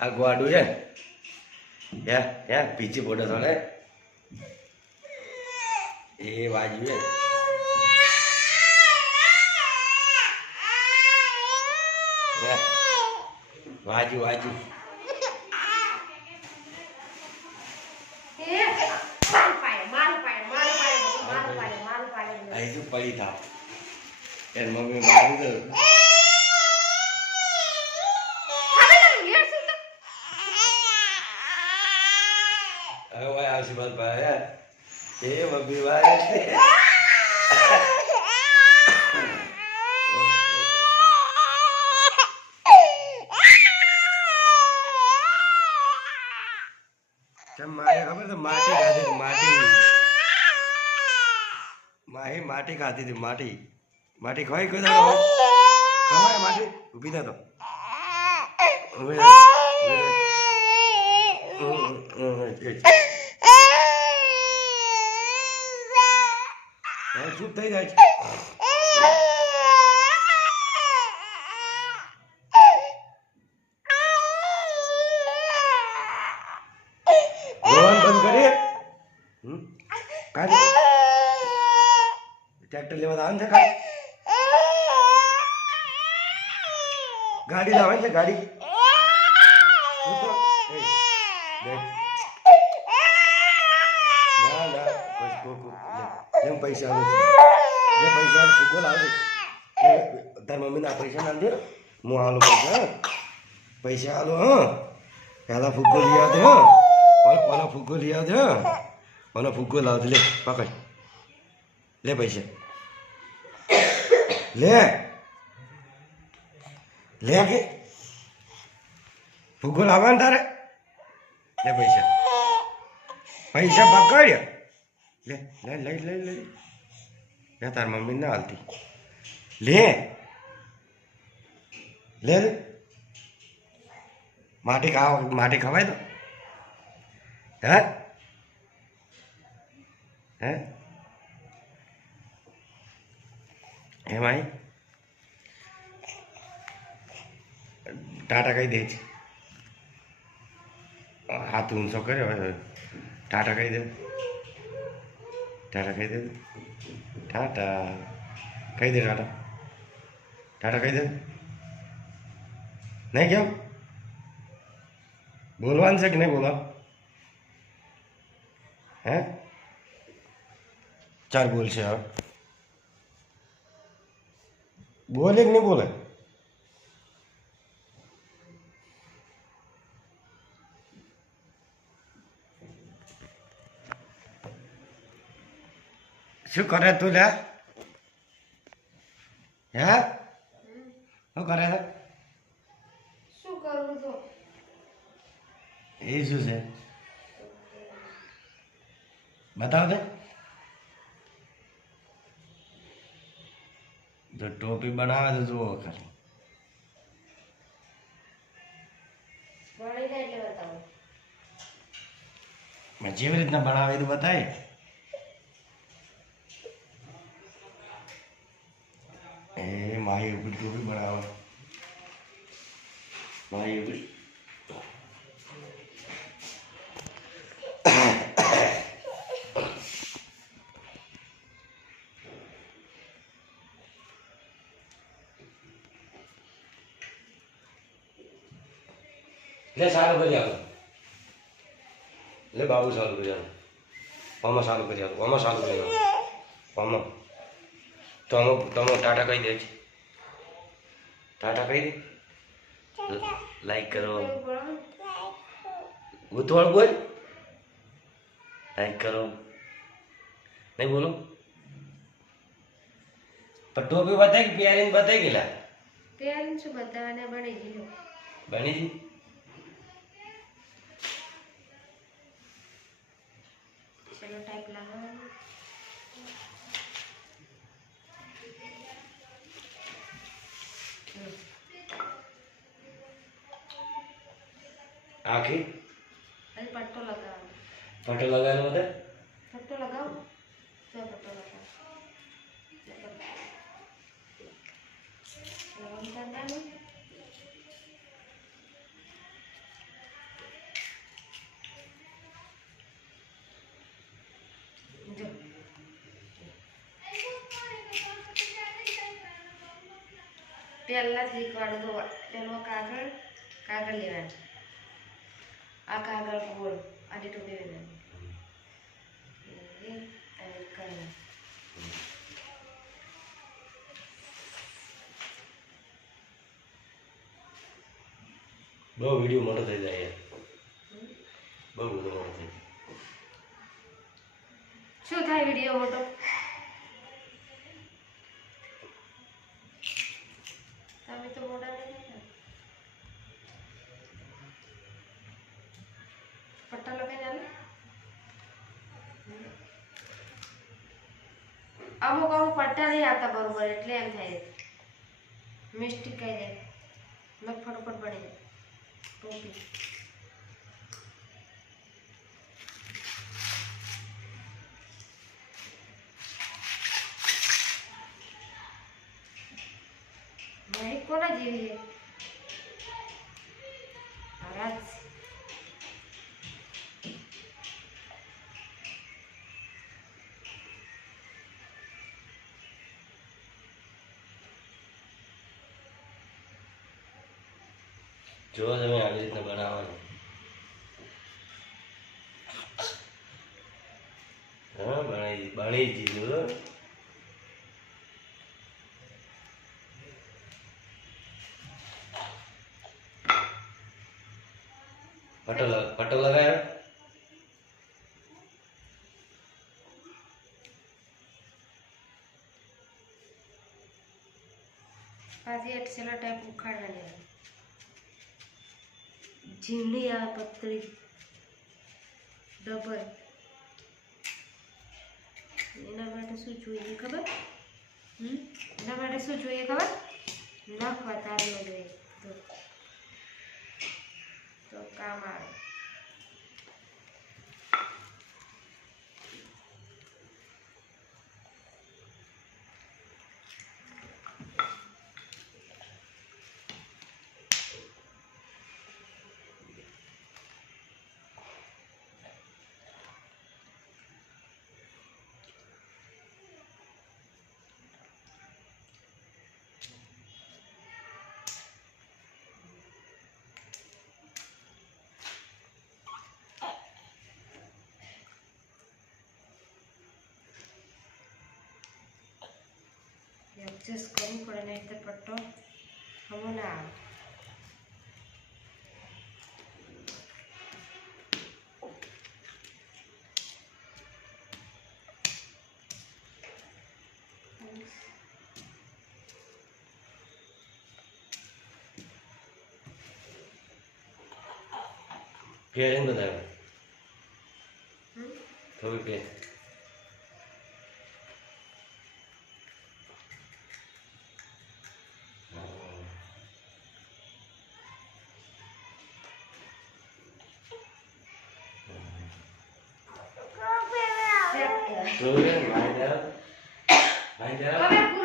આ ગોડું છે હે પીછી ફોટો થોડે એ બાજુ છે વાજુ વાજુ અહીં પડી થાવ એની મમ્મી મારી દઉં હવે આશીર્વાદ ભાઈ એ મમ્મી ભાઈ મારે ખબર તો માટી ખાધી હતી માટી ખાધી હતી માટી ખવાય કોઈ ખવાય માટી ઊભી થતો ચૂપ થઈ જાય છે બંધ કરીએ ટ્રેક્ટર લેવા આવે છે ગાડી લાવે છે ગાડી ના પૈસા ફૂગો લાવે તાર મમ્મી ના પૈસા ના દે હું હાલો પૈસા હાલો હા પેલા ફૂગો લઈ આવતો હા ઓનો ફુગ્ગો લઈ આવજો ઓનો ફુગ્ગો લાવજો લે પકડ લે પૈસા લે લે કે ફુગ્ગો લાવવા ને તારે લે પૈસા પકડ લે લે તાર મમ્મી ના હાલતી લે લે માટી ખવાય તો હે ભાઈ ટાટા કહી દે છે હાથ ઊંચો કર્યો ટાટા કહી દે ટાટા કહી દે ટાટા કહી દે નહીં કેમ બોલવાનું છે કે નહીં બોલવાનું હે ચાર બોલશે હવે બોલે કે નહીં બોલે શું કરે તું લે હે શું કરે છે શું કરું તો એ શું છે બતાવ દે જો ટોપી બનાવે તો જુઓ ખાલી મેં જેવી રીતના બનાવે તો બતાય એ મારી ઉપર ટોપી બનાવે મારી ઉપર લે સારું કરી આપો લે બાબુ સારું કરી આપો આમાં સારું કરી આપો આમાં સારું કરી આપો આમાં તો તમે ટાટા કહી દે છે ટાટા કહી દે લાઈક કરો ગુતવાળ બોલ લાઈક કરો નહીં બોલો પણ ટોપી બતાવી કે પ્યારીને બતાવી ગયેલા પ્યારીને શું બતાવવાના બની ગયું બની ગઈ चलो टाइप लगा आखिर अरे पट्टो लगा पट्टो लगाने होता पट्टो लगाओ सब पट्टो लगाओ लगाओ करना है પહેલા શીખવાડું તો પેલો કાગળ કાગળ લેવાનું આ કાગળ ગોળ આ લીટો બે લેવાનું બહુ વિડીયો મોટો થઈ જાય યાર. બહુ બધો મોટો થઈ જાય. શું થાય વિડીયો મોટો તમે તો મોટા નહીં થતા. પટ્ટા લગાઈ ચાલે અમુક અમુક પટ્ટા નહીં આવતા બરોબર એટલે એમ થાય મિસ્ટેક કઈ જાય મેં ફટોફટ બની જાય ટોપી મારી કોના જેવી છે રાજ જો તમે આવી રીતના બનાવવાનું. હા બની દીધું. પટ્ટો લગાવ્યો. પાછી એક્સેલો ટાઈપ ઉખાડવાની ઝીણી આ પતરી ડબલ એના માટે શું જોઈએ ખબર એના માટે શું જોઈએ ખબર નખ વધારવો જોઈએ તો કામ આવે એડજસ્ટ કરવું પડે નહીં તો પટ્ટો હમો ના આવે પેરિંગ બતાવ્યો થોડી pay Set. Mind up. Mind up. હવે